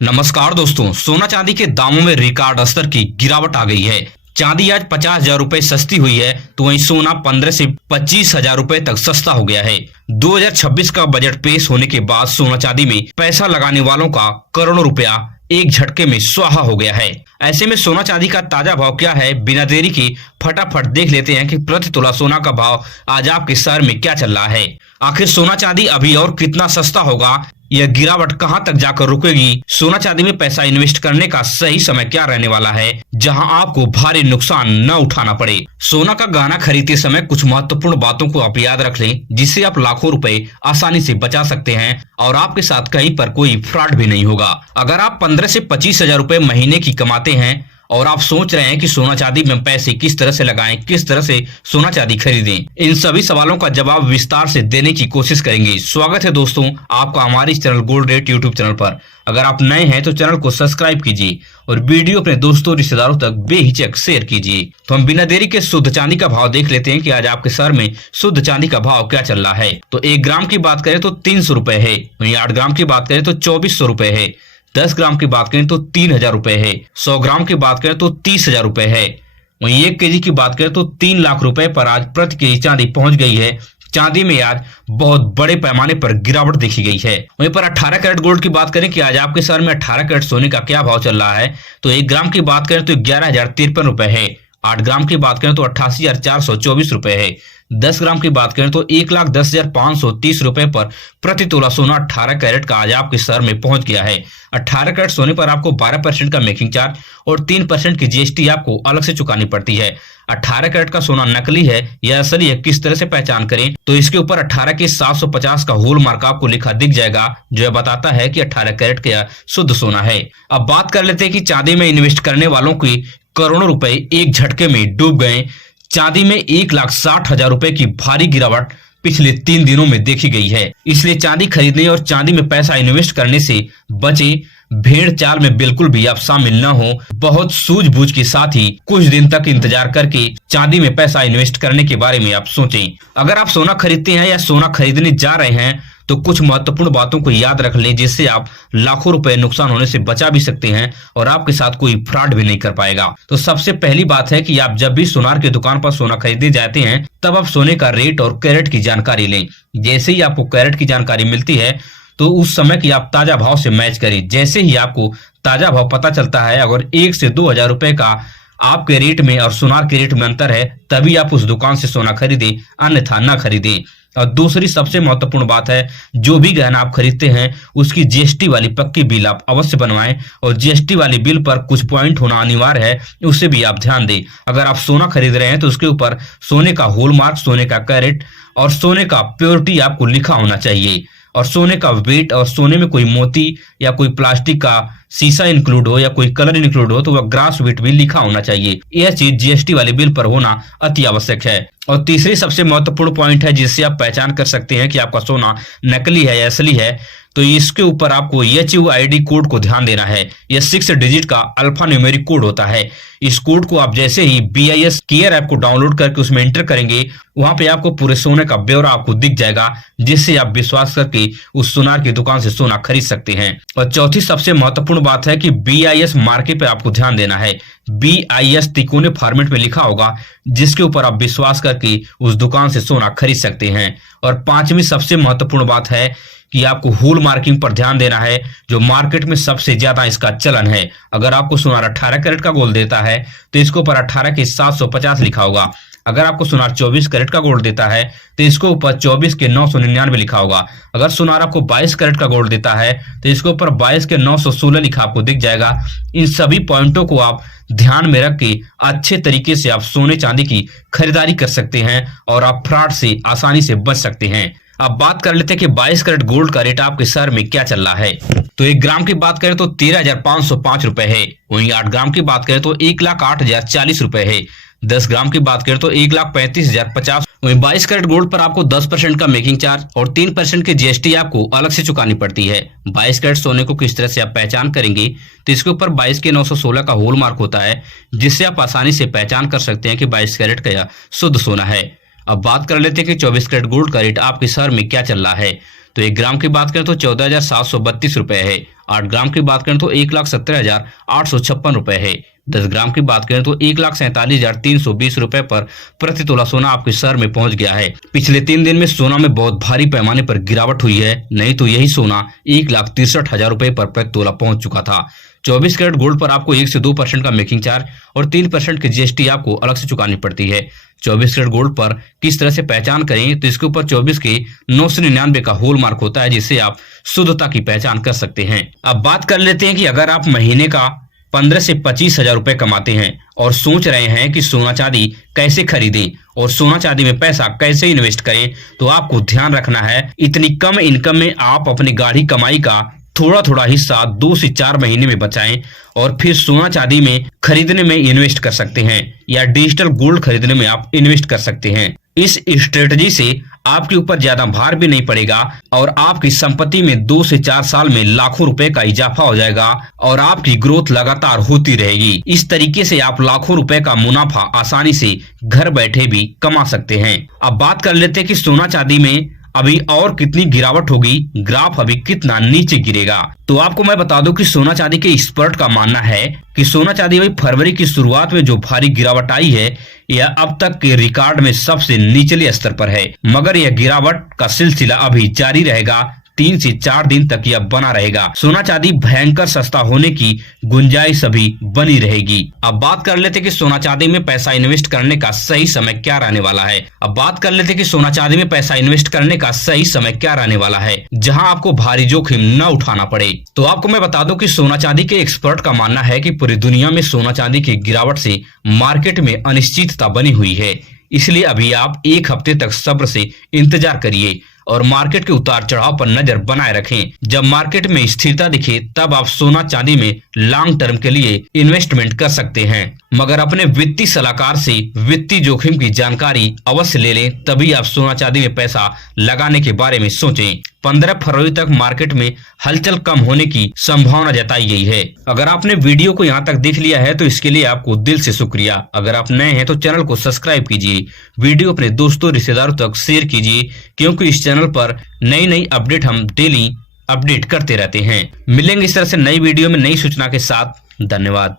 नमस्कार दोस्तों, सोना चांदी के दामों में रिकॉर्ड स्तर की गिरावट आ गई है। चांदी आज 50,000 रुपए सस्ती हुई है, तो वहीं सोना 15 से 25,000 रुपए तक सस्ता हो गया है। 2026 का बजट पेश होने के बाद सोना चांदी में पैसा लगाने वालों का करोड़ों रुपया एक झटके में स्वाहा हो गया है। ऐसे में सोना चांदी का ताजा भाव क्या है, बिना देरी के फटाफट देख लेते हैं कि प्रति तोला सोना का भाव आज आपके शहर में क्या चल रहा है। आखिर सोना चांदी अभी और कितना सस्ता होगा, यह गिरावट कहां तक जाकर रुकेगी, सोना चांदी में पैसा इन्वेस्ट करने का सही समय क्या रहने वाला है जहां आपको भारी नुकसान न उठाना पड़े। सोना का गहना खरीदते समय कुछ महत्वपूर्ण बातों को आप याद रख लें, जिससे आप लाखों रुपए आसानी से बचा सकते हैं और आपके साथ कहीं पर कोई फ्रॉड भी नहीं होगा। अगर आप 15 से 25,000 रुपए महीने की कमाते हैं और आप सोच रहे हैं कि सोना चांदी में पैसे किस तरह से लगाएं, किस तरह से सोना चांदी खरीदें, इन सभी सवालों का जवाब विस्तार से देने की कोशिश करेंगे। स्वागत है दोस्तों आपका हमारे इस channel gold rate YouTube channel पर। अगर आप नए हैं तो चैनल को सब्सक्राइब कीजिए और वीडियो अपने दोस्तों रिश्तेदारों तक बेहिचक शेयर कीजिए। तो हम बिना देरी के शुद्ध चांदी का भाव देख लेते हैं कि आज आपके शहर में शुद्ध चांदी का भाव क्या चल रहा है। तो 1 ग्राम की बात करें तो 300 रुपए है, वहीं 8 ग्राम की बात करें तो 2400 रुपए है, 10 ग्राम की बात करें तो 3,000 रुपए है, 100 ग्राम की बात करें तो 30,000 रुपए है, वहीं 1 केजी की बात करें तो 3 लाख रुपए पर आज प्रति केजी चांदी पहुंच गई है। चांदी में आज बहुत बड़े पैमाने पर गिरावट देखी गई है। वहीं पर 18 कैरेट गोल्ड की बात करें कि आज आपके शहर में 18 कैरेट सोने का क्या भाव चल रहा है, तो 1 ग्राम की बात करें तो 11,053 रुपए है, 8 ग्राम की बात करें तो 88,424 रुपए है, 10 ग्राम की बात करें तो 1,10,530 रुपए पर प्रति तोला सोना 18 कैरेट का आज आपके शहर में पहुंच गया है। 18 कैरेट सोने पर आपको 12% का मेकिंग चार्ज और 3% की जीएसटी आपको अलग से चुकानी पड़ती है। 18 कैरेट का सोना नकली है या असली है, किस तरह से पहचान करें, तो इसके ऊपर 18 के 750 का होल मार्क आपको लिखा दिख जाएगा, जो यह बताता है कि 18 कैरेट का शुद्ध सोना है। अब बात कर लेते हैं कि चांदी में इन्वेस्ट करने वालों की करोड़ों रुपए एक झटके में डूब गए। चांदी में 1,60,000 रुपए की भारी गिरावट पिछले 3 दिनों में देखी गई है। इसलिए चांदी खरीदने और चांदी में पैसा इन्वेस्ट करने से बचे। भेड़ चाल में बिल्कुल भी आप शामिल न हो। बहुत सूझबूझ के साथ ही कुछ दिन तक इंतजार करके चांदी में पैसा इन्वेस्ट करने के बारे में आप सोचें। अगर आप सोना खरीदते हैं या सोना खरीदने जा रहे हैं तो कुछ महत्वपूर्ण बातों को याद रख लें, जिससे आप लाखों रुपए नुकसान होने से बचा भी सकते हैं और आपके साथ कोई फ्रॉड भी नहीं कर पाएगा। तो सबसे पहली बात है कि आप जब भी सोनार की दुकान पर सोना खरीदने जाते हैं तब आप सोने का रेट और कैरेट की जानकारी लें। जैसे ही आपको कैरेट की जानकारी मिलती है तो उस समय की आप ताजा भाव से मैच करें। जैसे ही आपको ताजा भाव पता चलता है, अगर 1 से 2,000 रुपए का आपके रेट में और सोनार के रेट में अंतर है, तभी आप उस दुकान से सोना खरीदें, अन्यथा न खरीदें। और दूसरी सबसे महत्वपूर्ण बात है, जो भी गहना आप खरीदते हैं उसकी जीएसटी वाली पक्की बिल आप अवश्य बनवाएं और जीएसटी वाली बिल पर कुछ पॉइंट होना अनिवार्य है, उसे भी आप ध्यान दें। अगर आप सोना खरीद रहे हैं तो उसके ऊपर सोने का हॉलमार्क, सोने का कैरेट और सोने का प्योरिटी आपको लिखा होना चाहिए, और सोने का वेट और सोने में कोई मोती या कोई प्लास्टिक का शीशा इंक्लूड हो या कोई कलर इंक्लूड हो तो वह ग्रास वेट भी लिखा होना चाहिए। यह चीज जीएसटी वाले बिल पर होना अति आवश्यक है। और तीसरी सबसे महत्वपूर्ण पॉइंट है जिससे आप पहचान कर सकते हैं कि आपका सोना नकली है या असली है, तो इसके ऊपर आपको HUID कोड को ध्यान देना है। यह 6 डिजिट का अल्फा न्यूमेरिक कोड होता है। इस कोड को आप जैसे ही BIS केयर ऐप को डाउनलोड करके उसमें एंटर करेंगे, वहां पे आपको पूरे सोने का ब्यौरा आपको दिख जाएगा, जिससे आप विश्वास करके उस सोनार की दुकान से सोना खरीद सकते हैं। और चौथी सबसे महत्वपूर्ण बात है कि BIS मार्के पे आपको ध्यान देना है। BIS तिकोने फॉर्मेट में लिखा होगा, जिसके ऊपर आप विश्वास करके उस दुकान से सोना खरीद सकते हैं। और पांचवी सबसे महत्वपूर्ण बात है कि आपको होल मार्किंग पर ध्यान देना है, जो मार्केट में सबसे ज्यादा इसका चलन है। अगर आपको सोनार 18 कैरेट का गोल्ड देता है तो इसके ऊपर 18 के 750 लिखा होगा। अगर आपको सोनार 24 कैरेट का गोल्ड देता है तो इसके ऊपर 24 के 999 लिखा होगा। अगर सोनार आपको 22 कैरेट का गोल्ड देता है तो इसके ऊपर 22 के 916 लिखा आपको दिख जाएगा। इन सभी पॉइंटों को आप ध्यान में रख के अच्छे तरीके से आप सोने चांदी की खरीदारी कर सकते हैं और आप फ्रॉड से आसानी से बच सकते हैं। अब बात कर लेते हैं कि 22 कैरेट गोल्ड का रेट आपके शहर में क्या चल रहा है। तो 1 ग्राम की बात करें तो 13,505 रुपए है, वहीं 8 ग्राम की बात करें तो 1,08,040 रुपए है, 10 ग्राम की बात करें तो 1,35,050। वहीं 22 कैरेट गोल्ड पर आपको 10% का मेकिंग चार्ज और 3% की जीएसटी आपको अलग से चुकानी पड़ती है। 22 कैरेट सोने को किस तरह से आप पहचान करेंगे, तो इसके ऊपर 22 के 916 का होल मार्क होता है, जिससे आप आसानी से पहचान कर सकते हैं कि 22 कैरेट का शुद्ध सोना है। अब बात कर लेते हैं कि 24 कैरेट गोल्ड का रेट आपके शहर में क्या चल रहा है। तो 1 ग्राम की बात करें तो 14,732 रुपए है। 8 ग्राम की बात करें तो 1,17,856 रुपए है। 10 ग्राम की बात करें तो 1,47,320 रुपए पर प्रति तोला सोना आपके शहर में पहुंच गया है। पिछले 3 दिन में सोना में बहुत भारी पैमाने पर गिरावट हुई है, नहीं तो यही सोना 1,63,000 रुपए पर प्रति तोला पहुंच चुका था। 24 कैरेट गोल्ड पर आपको 1 से 2% का मेकिंग चार्ज और 3% की जीएसटी आपको अलग से चुकानी पड़ती है। 24 कैरेट गोल्ड पर किस तरह से पहचान करें, तो इसके ऊपर 24 के 999 का होल मार्क होता है, जिससे आप शुद्धता की पहचान कर सकते हैं। अब बात कर लेते हैं कि अगर आप महीने का 15 से 25 हजार रुपए कमाते हैं और सोच रहे हैं कि सोना चांदी कैसे खरीदें और सोना चांदी में पैसा कैसे इन्वेस्ट करें, तो आपको ध्यान रखना है इतनी कम इनकम में आप अपनी गाढ़ी कमाई का थोड़ा थोड़ा हिस्सा 2 से 4 महीने में बचाएं और फिर सोना चांदी में खरीदने में इन्वेस्ट कर सकते हैं या डिजिटल गोल्ड खरीदने में आप इन्वेस्ट कर सकते हैं। इस स्ट्रेटजी से आपके ऊपर ज्यादा भार भी नहीं पड़ेगा और आपकी संपत्ति में 2 से 4 साल में लाखों रुपए का इजाफा हो जाएगा और आपकी ग्रोथ लगातार होती रहेगी। इस तरीके से आप लाखों रुपए का मुनाफा आसानी से घर बैठे भी कमा सकते हैं। अब बात कर लेते हैं कि सोना चांदी में अभी और कितनी गिरावट होगी, ग्राफ अभी कितना नीचे गिरेगा। तो आपको मैं बता दूं कि सोना चांदी के एक्सपर्ट का मानना है कि सोना चांदी में फरवरी की शुरुआत में जो भारी गिरावट आई है, यह अब तक के रिकॉर्ड में सबसे निचले स्तर पर है, मगर यह गिरावट का सिलसिला अभी जारी रहेगा। 3 से 4 दिन तक यह बना रहेगा। सोना चांदी भयंकर सस्ता होने की गुंजाइश अभी बनी रहेगी। अब बात कर लेते कि सोना चांदी में पैसा इन्वेस्ट करने का सही समय क्या रहने वाला है। अब बात कर लेते कि सोना चांदी में पैसा इन्वेस्ट करने का सही समय क्या रहने वाला है, जहां आपको भारी जोखिम न उठाना पड़े। तो आपको मैं बता दूं कि सोना चांदी के एक्सपर्ट का मानना है कि पूरी दुनिया में सोना चांदी की गिरावट से मार्केट में अनिश्चितता बनी हुई है, इसलिए अभी आप 1 हफ्ते तक सब्र से इंतजार करिए और मार्केट के उतार चढ़ाव पर नजर बनाए रखें। जब मार्केट में स्थिरता दिखे तब आप सोना चांदी में लॉन्ग टर्म के लिए इन्वेस्टमेंट कर सकते हैं, मगर अपने वित्तीय सलाहकार से वित्तीय जोखिम की जानकारी अवश्य ले लें, तभी आप सोना चांदी में पैसा लगाने के बारे में सोचें। 15 फरवरी तक मार्केट में हलचल कम होने की संभावना जताई गई है। अगर आपने वीडियो को यहाँ तक देख लिया है तो इसके लिए आपको दिल से शुक्रिया। अगर आप नए हैं तो चैनल को सब्सक्राइब कीजिए, वीडियो अपने दोस्तों रिश्तेदारों तक शेयर कीजिए, क्योंकि इस चैनल पर नई अपडेट हम डेली अपडेट करते रहते हैं। मिलेंगे इस तरह से नई वीडियो में नई सूचना के साथ। धन्यवाद।